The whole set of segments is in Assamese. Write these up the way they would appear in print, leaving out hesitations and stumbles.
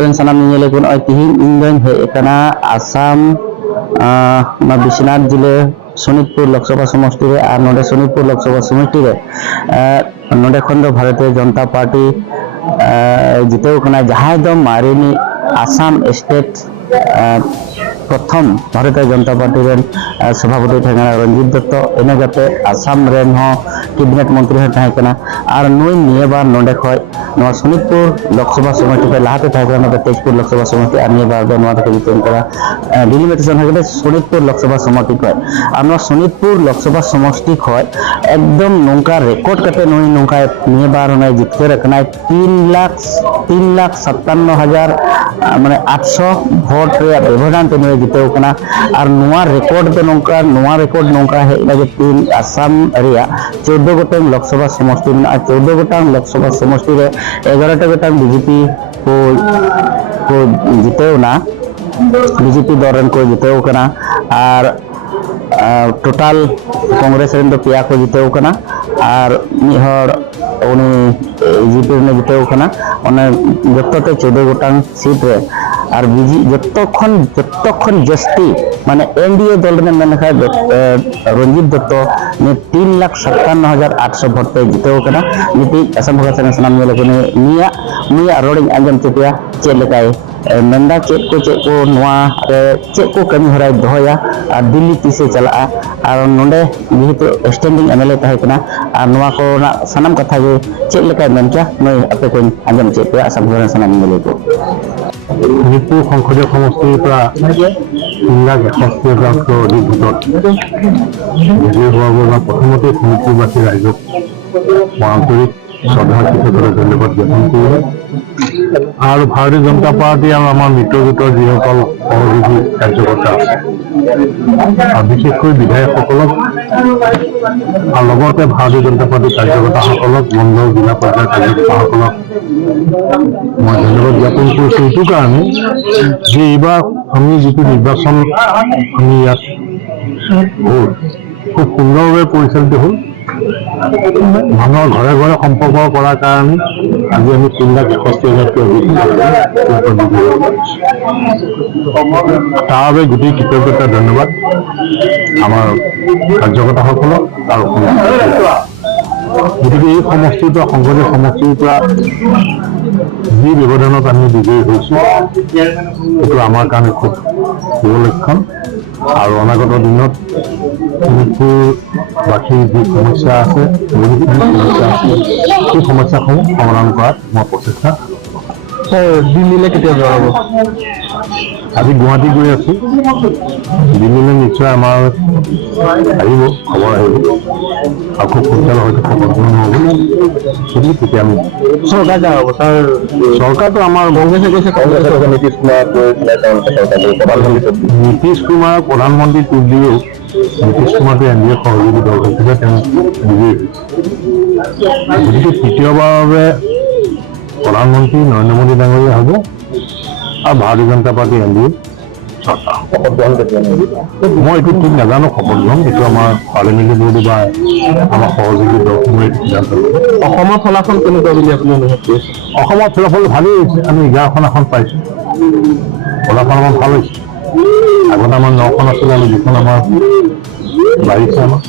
ren sanam nyele kun oi tihin ingdan he ekana Assam na Biswanath jile Sonitpur Lok Sabha Samosti re ar node Sonitpur Lok Sabha Samosti re node khon do Bharatiya Janata Party jiteu kana jahai do marini Assam state प्रथम भारतीय जनता पार्टी रेन सभापति थाकना रंजीत दत्त एने गते आसाम रेन हो कैबिनेट मंत्री हो थाकना आर नोय निये बार नोडे खय नवा सोनितपुर लोकसभा समष्टि पे लाहाते थाकना नबे तेजपुर लोकसभा समष्टि आर निये बार नवा तक जितन करा डिलिमिटेशन हगले सोनितपुर लोकसभा समष्टि खय आर नवा सोनितपुर लोकसभा समष्टि खय एकदम नोंका रेकॉर्ड कते नोय नोंका निये बार होना जितके रखना 3,57,000 माने 800 वोट रे व्यवधान ते नोय जितेउ कना आर नोआ रेकॉर्ड पे नोंका नोआ रेकॉर्ड नोंका है लगे तीन आसाम रिया 14 गोटन लोकसभा समष्टि में 14 गोटन लोकसभा समष्टि रे 11 गोटन बीजेपी को जितेउ ना बीजेपी दरन को जितेउ कना आर टोटल कांग्रेस रेन दो पिया को जितेउ कना आर मिहर उनी जीपी ने जितेउ कना ओने जत्तते 14 गोटन सीट रे और बीजी जत्तखन जस्ती माने एनडीए दल ने मेनखा रंजीत दत्त ने 3,57,800 वोट पे जितेउ कना नीति असम भगत सनाम मेले को निया रोडिंग आंजम चुकिया चे लेकाय मेंदा चेक को नोआ रे चेक को कमी हराय दोया और दिल्ली तीसे चला और नोंडे जेहेतु स्टैंडिंग एमएलए ताहे कना और नोआ को सनाम कथा जे चेक लेकाय मेनका नय आपे को आंजम चेक पे असम भगत सनाम मेले को শোণিতপুৰ সংসদীয় সমষ্টিৰ পৰা 3,61,000 অধিক ভোটত বিজয়ী হোৱাৰ বাবে প্ৰথমতে শোণিতপুৰবাসী ৰাইজক আন্তৰিক শ্ৰদ্ধা কৃতজ্ঞতা ধন্যবাদ জ্ঞাপন কৰিলোঁ আৰু ভাৰতীয় জনতা পাৰ্টি আৰু আমাৰ মিত্ৰজোঁটৰ যিসকল সহযোগী কাৰ্যকৰ্তা আছে আৰু বিশেষকৈ বিধায়কসকলক আৰু লগতে ভাৰতীয় জনতা পাৰ্টিৰ কাৰ্যকৰ্তাসকলক মণ্ডল জিলা পৰ্যায়ৰ কাৰ্যকৰ্তাসকলক मैं धन्यवाद ज्ञापन কৰিছোঁ এইটো কাৰণে যে এইবাৰ আমি যিটো নিৰ্বাচন আমি ইয়াত খুব সুন্দৰভাৱে পৰিচালিত হ'ল মানুহৰ ঘৰে ঘৰে সম্পৰ্ক কৰাৰ কাৰণে আজি আমি 3,61,000 অধিক তাৰ বাবে গোটেই কৃতজ্ঞতা ধন্যবাদ আমাৰ কাৰ্যকৰ্তাসকলক আৰু গতিকে এই সমষ্টিৰ পৰা সংসদীয় সমষ্টিৰ পৰা যি ব্যৱধানত আমি বিজয়ী হৈছোঁ এইটো আমাৰ কাৰণে খুব শুভ লক্ষণ আৰু অনাগত দিনত শোণিতপুৰবাসীৰ যি সমস্যা আছে সেই সমস্যাসমূহ সমাধান কৰাত মই প্ৰচেষ্টা দিল্লীলৈ কেতিয়া যোৱা হ'ব আজি গুৱাহাটী গৈ আছোঁ দিল্লীলৈ নিশ্চয় আমাৰ আহিব খবৰ আহিব আৰু খুব সোনকালে হয়তো খবৰ গ্ৰহণ হ'ব গতিকে তেতিয়া আমি চৰকাৰ যা হ'ব ছাৰ চৰকাৰটো আমাৰ কংগ্ৰেছে কৈছে নীতিশ কুমাৰক প্ৰধানমন্ত্ৰী তুলিও নীতিশ কুমাৰটো এনডিএ সহযোগী দল হিচাপে তেওঁ বিজয়ী হৈছে গতিকে তৃতীয়বাৰৰ বাবে প্ৰধানমন্ত্ৰী নৰেন্দ্ৰ মোদী ডাঙৰীয়া হ'ব আৰু ভাৰতীয় জনতা পাৰ্টি এনডিএ মই এইটো ঠিক নাজানো শপত গ্ৰহণ এইটো আমাৰ পাৰ্লিয়ামেণ্টাৰী বৰ্ডে বা আমাৰ সহযোগী দলসমূহে সিদ্ধান্ত ল'ব অসমৰ ফলাফল কেনেকুৱা বুলি আপুনি অনুভৱ কৰিছে অসমৰ ফলাফল ভালেই হৈছে আমি 11খন আসন পাইছোঁ ফলাফল আমাৰ ভাল হৈছে আগতে আমাৰ 9খন আছিলে আমি 2খন আমাৰ বাঢ়িছে আমাৰ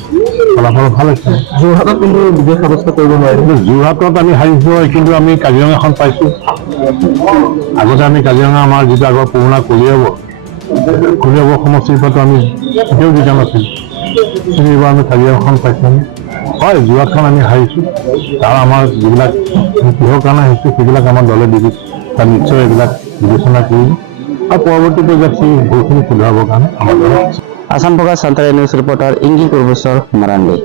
ফলাফল ভাল হৈছে যোৰহাটত কিন্তু বিজয় সাব্যস্ত কৰিব নোৱাৰিলোঁ যোৰহাটত আমি হাৰিছোঁ কিন্তু আমি কাজিৰঙাখন পাইছোঁ আগতে আমি কাজিৰঙা আমাৰ যিটো আগৰ পুৰণা কলিয়াবৰ সমষ্টিৰ পৰাটো আমি কেতিয়াও জিকা নাছিলোঁ কিন্তু এইবাৰ আমি কাজিৰঙাখন পাইছোঁ হয় যোৰহাটখন আমি হাৰিছোঁ তাৰ আমাৰ যিবিলাক কিহৰ কাৰণে হাৰিছোঁ সেইবিলাক আমাৰ দলে তাত নিশ্চয় এইবিলাক বিবেচনা কৰিম আৰু পৰৱৰ্তী পৰ্যায়ত সেই বহুখিনি শুধৰাবৰ কাৰণে আমাৰ দলে आसाम भगत संतराय न्यूज रिपोर्टर इंगी कुरबेश्वर मरांडी।